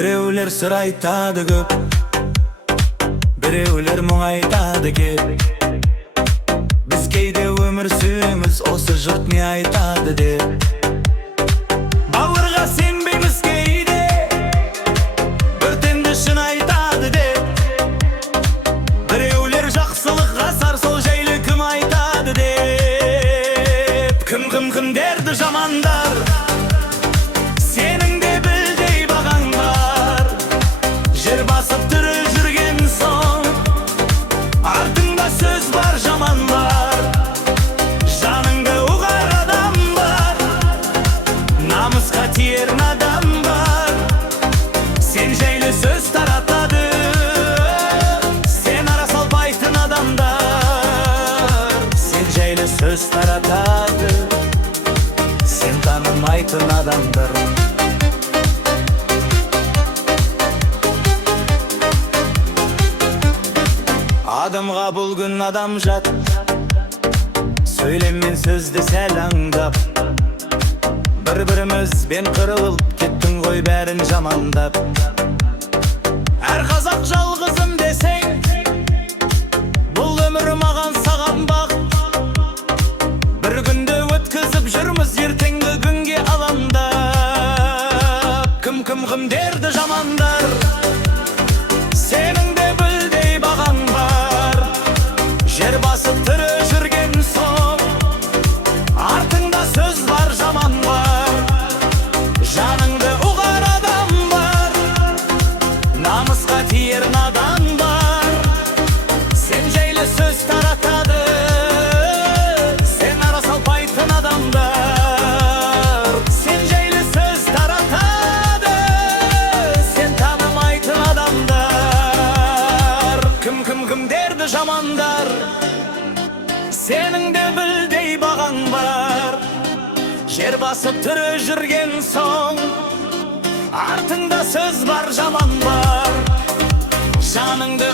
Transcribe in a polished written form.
Bireulер sır aytады көп, bireulер мұң айтады кеп. Біз кейде өмір сүреміз, осы жұрт не айтады деп. Бауырға сенбейміз кейде, біртенді шын айтады деп. Біреулер жақсылық ғасар, сол жайлы кім айтады деп. Кім дерді жамандар, сенің де білдей бағаң бар. Жер басып тірі жүрген соң, артыңда сөз бар, жаман бар. Жаныңды ұғар адам бар, намысқа тиер надан бар. Сен жайлы сөз таратады, сен ара салбайтын адамдар. Сен жайлы сөз таратады, сен танымайтын адамдар. Адамға бұл күн адам жат, сөйлеммен сөзді сәл аңдап. Бір-бірімізбен қырылып кеттің ғой бәрін жамандап. Әр қазақ жалғызым десең, бұл өмір маған саған бақ. Бір күнді өткізіп жүрміз, ертеңгі күнге алаңдап. Кім дерді жамандар, сенің де білдей бағаң бар. Жер басып тірі жүрген соң, артыңда сөз бар, жаман бар. Жаныңды ұғар адам бар, намысқа тиер надан бар. Сен жайлы сөз таратады, сен ара салпайтын адамдар. Сен жайлы сөз таратады, сен танымайтын адамдар. Кім дерді жамандар, сенің де білдей бағаң бар. Жер басып тірі жүрген соң, артыңда сөз бар, жаман бар. Жаныңды